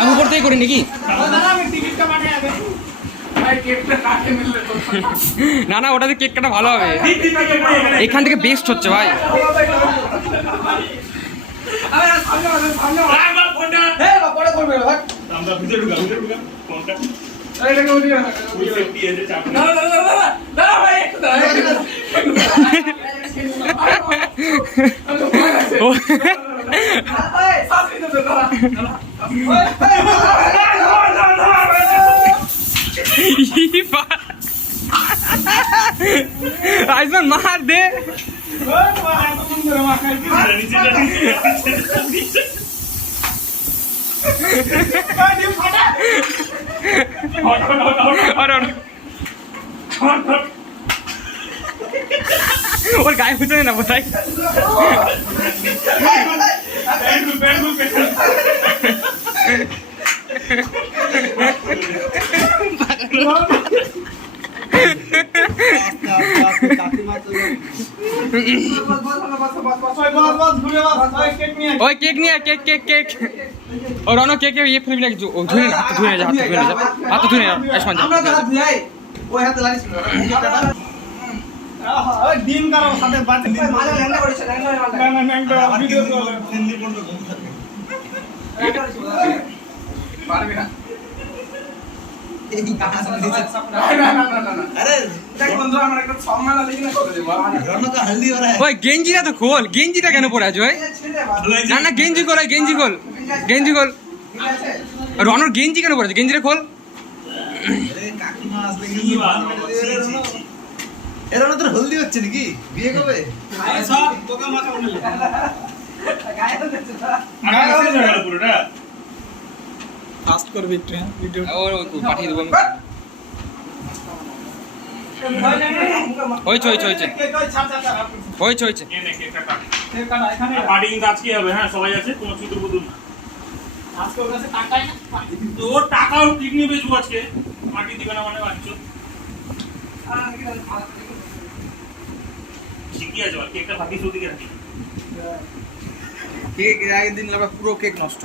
আমি উপর থেকে করি নাকি? না না, ওটাতে কেক কাটা ভালো হবে। এখান থেকে বেস্ট হচ্ছে ভাই। आयुष्मान मार दे। और गाय पूछे ना बताई। ओए केक नहीं है, केक केक केक। और रोनो केक ये फिर भी ना जो धुने ना, हाथ धुने जा, हाथ धुने जा, हाथ धुने जा, आयुष्मान जा। वो हाथ लाइस ডিম কারো সাথে বাতি ভালো ল্যান্ডা করেছে ল্যান্ডা ভিডিও কল দিল্লি পর্যন্ত ঘুম থাকে পারবে না এই কাজ না আরে দেখ বন্ধু আমার একটা সম্মান আছে কিনা করে দেব রনো का हल्दी हो रहा है। ओए गेंजीটা তো খোল, गेंजीটা কেন পরে আছো ভাই? না না গেঞ্জি খোল, গেঞ্জি খোল, গেঞ্জি খোল। রনোর গেঞ্জি কেন পরে আছো? গেঞ্জিটা খোল। আরে কাকিমা আসলে কি রনো এরনো তোর হলদি হচ্ছে নাকি? বিয়ে কবে? আরে সব তোকা মাথা উঠে গায়ে তো দেখছ গায়ে হয়ে গেল পুরোটা। ফাস্ট করবে একটু ভিডিও ওর পাঠিয়ে দেব আমি। হইছে হইছে হইছে হইছে হইছে। এনে কেকটা কাট কেক কাটা এখানে পার্টি কিন্তু আজকে হবে। হ্যাঁ সবাই আছে, কোনো চুদুর বুদুর না। আজকে ওর কাছে টাকাই না, তোর টাকাও কিডনি বেচবো আজকে। পার্টি দিবে না মানে বাচ্চো ঠিকই আছে। কেকটা ফাঁকি শুধু দিকে রাখি। কেক আগের দিন লাগা পুরো কেক নষ্ট।